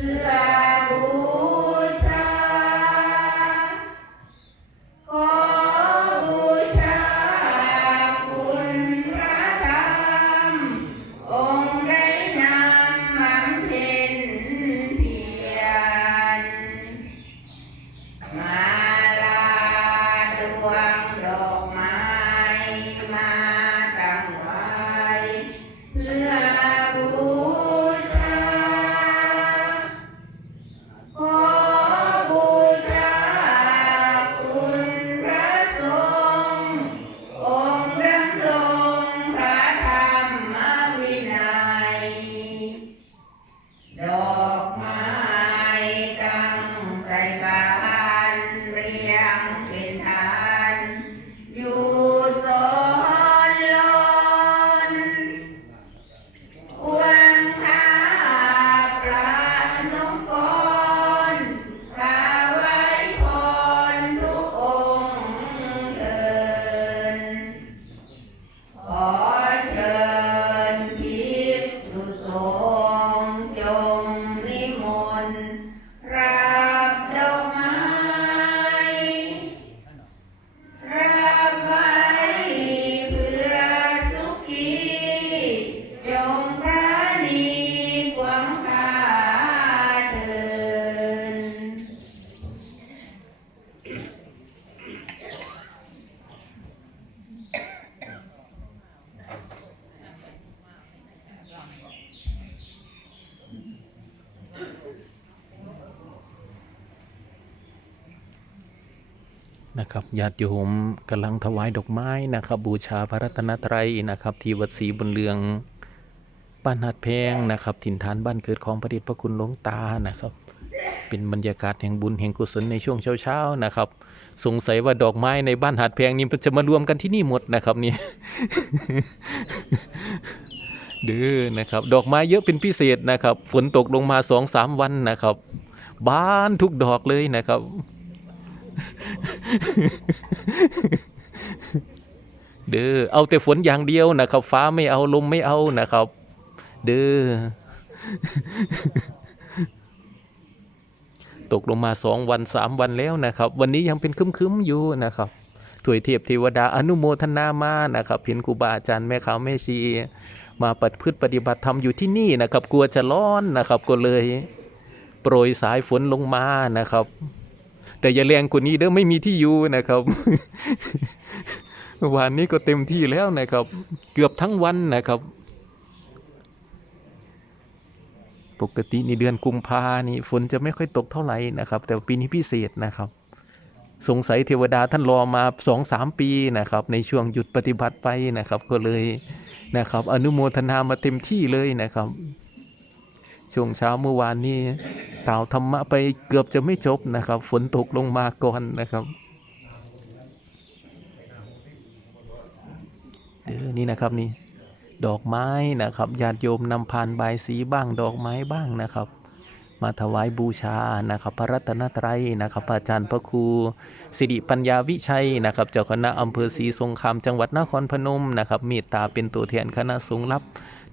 พื่ นะครับญาติโยมกำลังถวายดอกไม้นะครับ บูชาพระรัตนตรัยนะครับ ที่วัดศรีบุญเรืองบ้านหัดแพงนะครับ ถิ่นฐานบ้านเกิดของพระเดชพระคุณหลวงตานะครับ เป็นบรรยากาศแห่งบุญแห่งกุศลในช่วงเช้าๆนะครับ สงสัยว่าดอกไม้ในบ้านหัดแพงนี่มันจะมารวมกันที่นี่หมดนะครับนี่เด้อนะครับ ดอกไม้เยอะเป็นพิเศษนะครับ ฝนตกลงมาสองสามวันนะครับบานทุกดอกเลยนะครับ เด้อเอาแต่ฝนอย่างเดียวนะครับ ฟ้าไม่เอาลมไม่เอานะครับ เด้อตกลงมาสองวันสามวันแล้วนะครับ วันนี้ยังเป็นคึ้มๆอยู่นะครับถวยเทียบเทวดาอนุโมทนามานะครับเห็นครูบาอาจารย์แม่ขาวแม่ชี มาปฏิพฤติปฏิบัติธรรมอยู่ที่นี่นะครับ กลัวจะร้อนนะครับ ก็เลย โปรยสายฝนลงมานะครับ แต่อย่าแรงกว่านี้เด้อไม่มีที่อยู่นะครับวันนี้ก็เต็มที่แล้วนะครับ เกือบทั้งวันนะครับ ปกติในเดือนกุมภานี่ฝนจะไม่ค่อยตกเท่าไหร่นะครับ แต่ปีนี้พิเศษนะครับ สงสัยเทวดาท่านรอมาสองสามปีนะครับ ในช่วงหยุดปฏิบัติไปนะครับ ก็เลยนะครับ อนุโมทนามาเต็มที่เลยนะครับ ช่วงเช้าเมื่อวานนี้กล่าวธรรมะไปเกือบจะไม่จบนะครับ ฝนตกลงมาก่อนนะครับเออนี่นะครับนี่ดอกไม้นะครับญาติโยมนำพานบายสีบ้างดอกไม้บ้างนะครับ มาถวายบูชานะครับ พระรัตนตรัยนะครับพระอาจารย์พระครูสิริปัญญาวิชัยนะครับ เจ้าคณะอำเภอศรีสงครามจังหวัดนครพนมนะครับเมตตาเป็นตัวแทนคณะสงฆ์รับ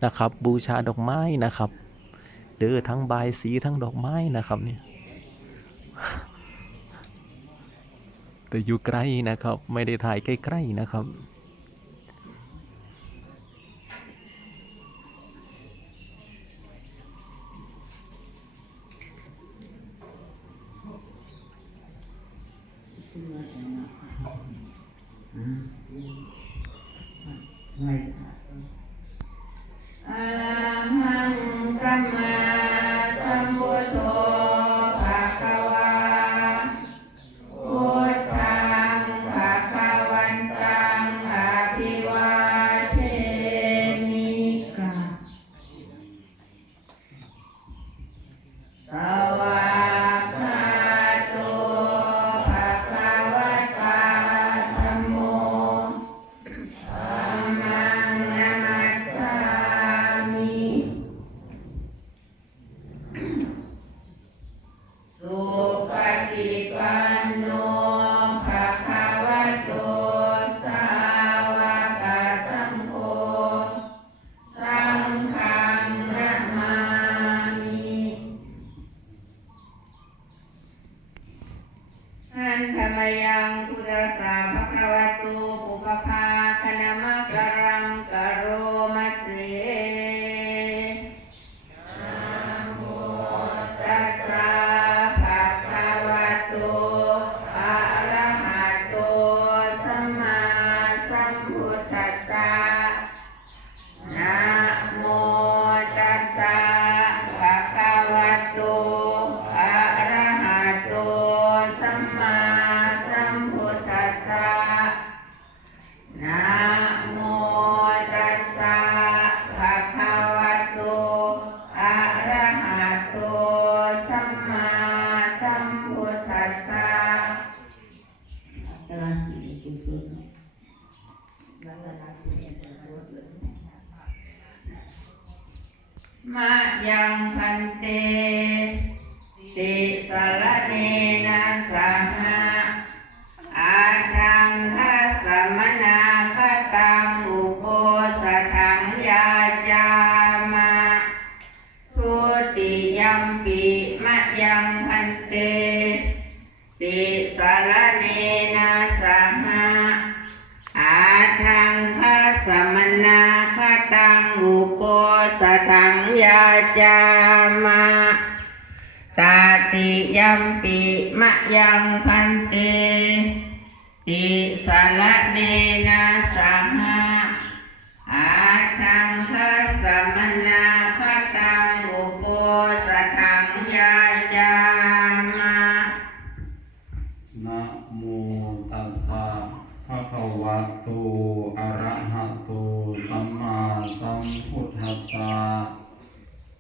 นะครับ บูชาดอกไม้นะครับ เด้อทั้งใบสีทั้งดอกไม้นะครับเนี่ยแต่อยู่ไกลนะครับ ไม่ได้ถ่ายใกล้ๆนะครับ มะยังพันเตติสารเนนะสหาอาทังคสัมมนาคตังอุโกสถังยาจามาทุติยัมปิมะยังพันเตติสาร จามาตาติยัมปิมะยังพันเตติสาะเน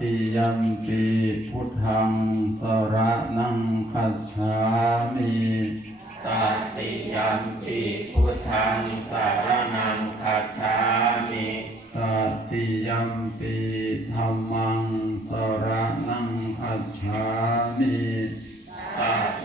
ติยัมปิพุทธังสระนังคัจฉามิตติยัมปิพุทธังสารนังคัจฉามิตติยัมปิธรรมังสระนังคัจฉามิต